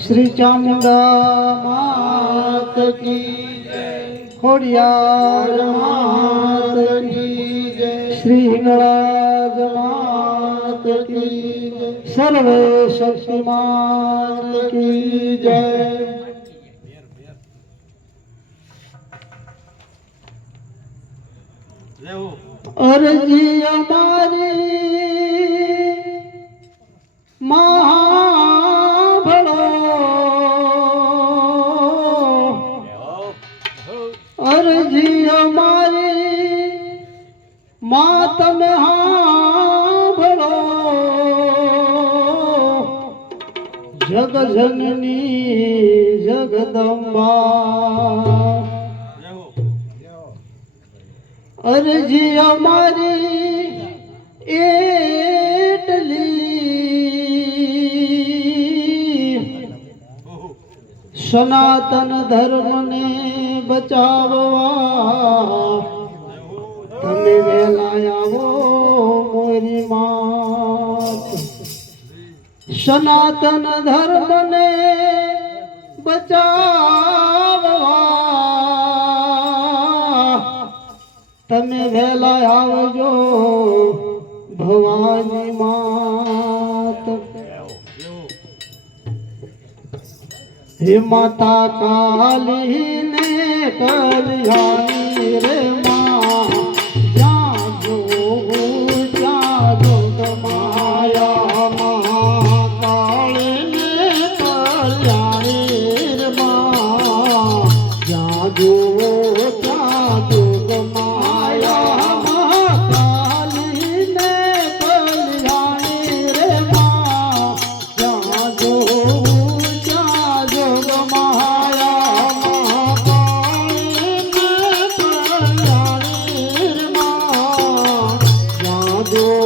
श्री चामुंडा मात की खोड़ियार मात की श्री हिंगराज मात की सर्वे शक्तिमान की जय। अरे जी हमारी જગજનની જગદંબા અરજી અમારી એટલી સનાતન ધર્મને બચાવવા તમે વહેલા સનાતન ધર્મને બચાવવા. તમે વહેલા આવજો ભવાની માત. હે માતા કાલી ને કલ્યાણી રે Oh.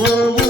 oh,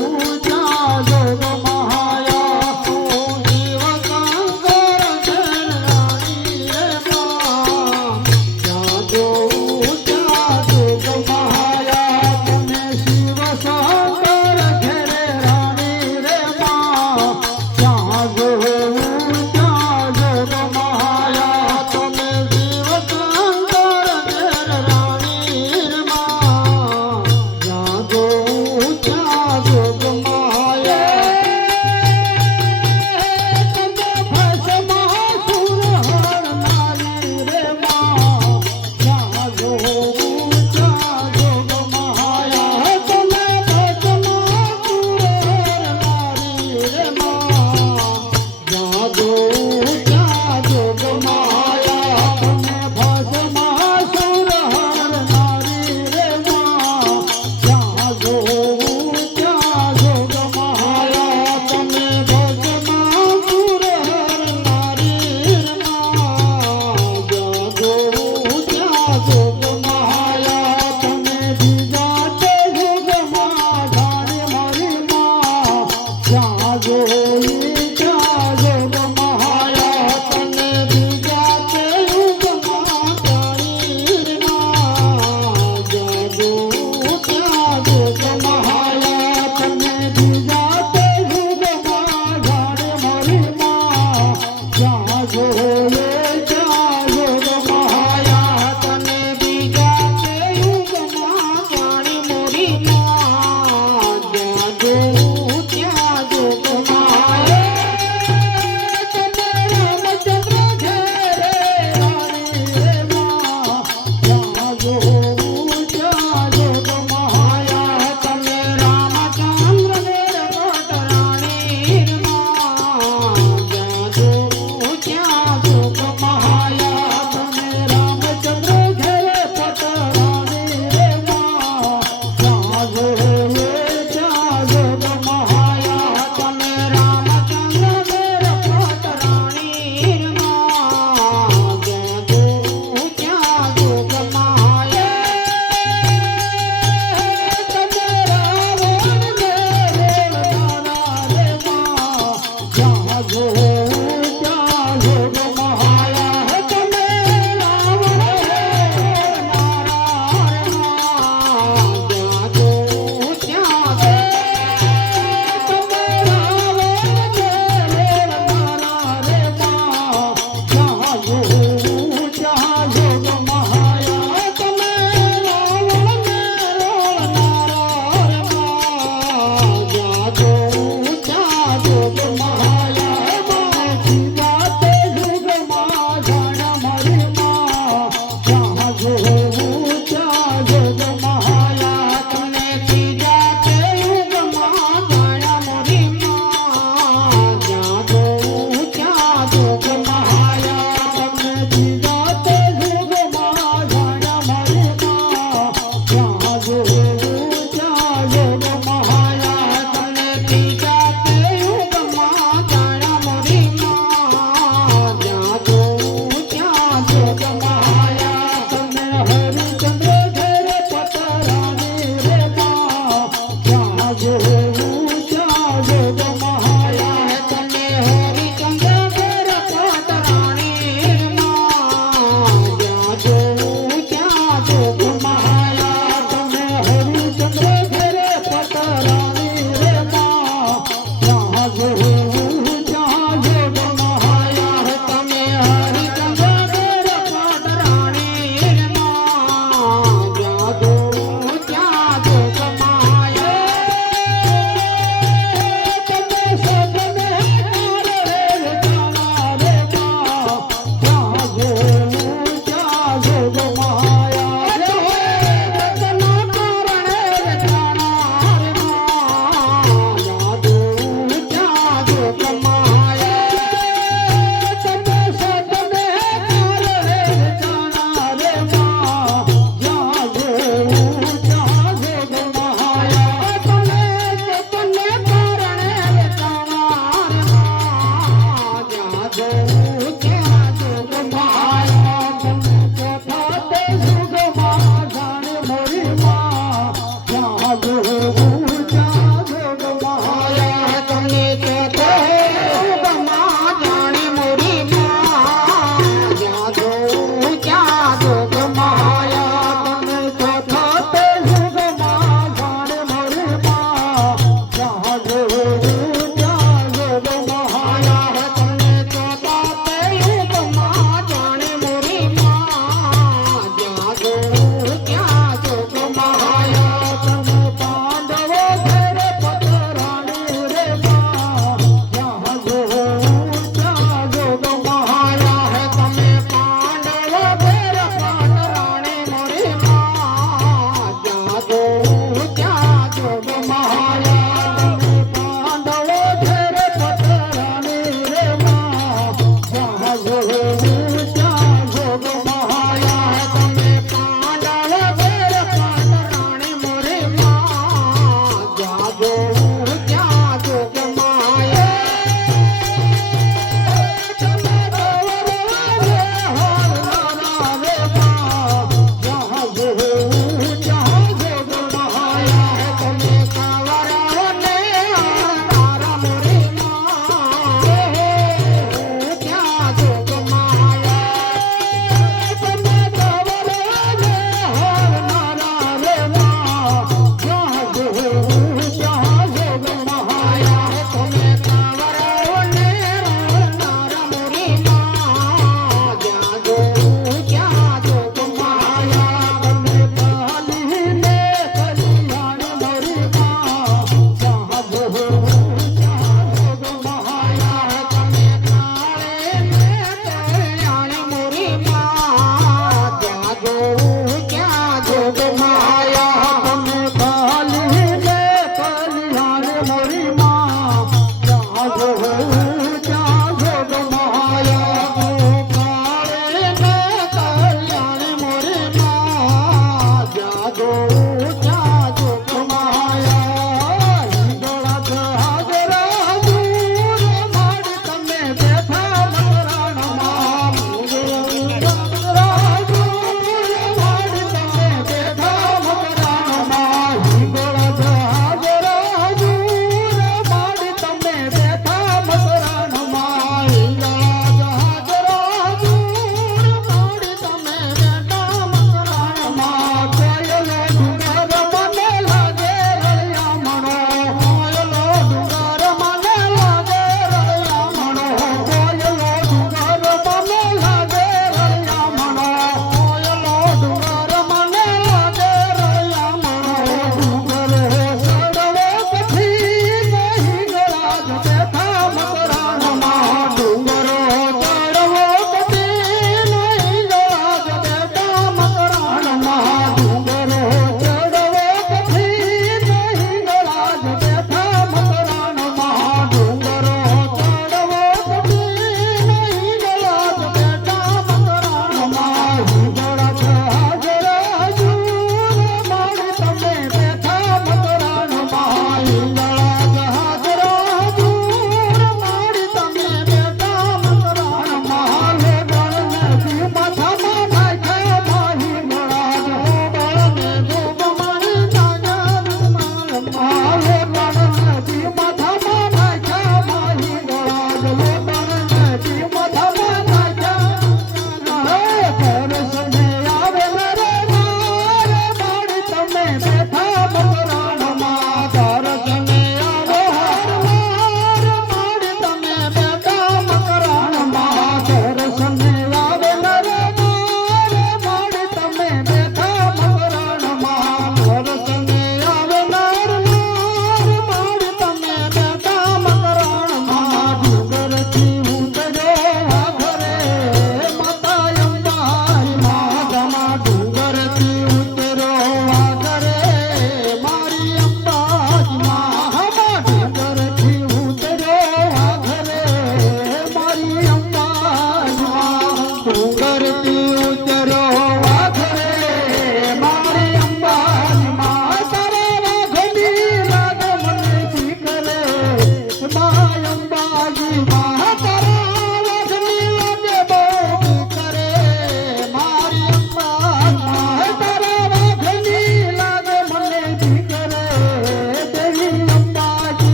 તું ચરો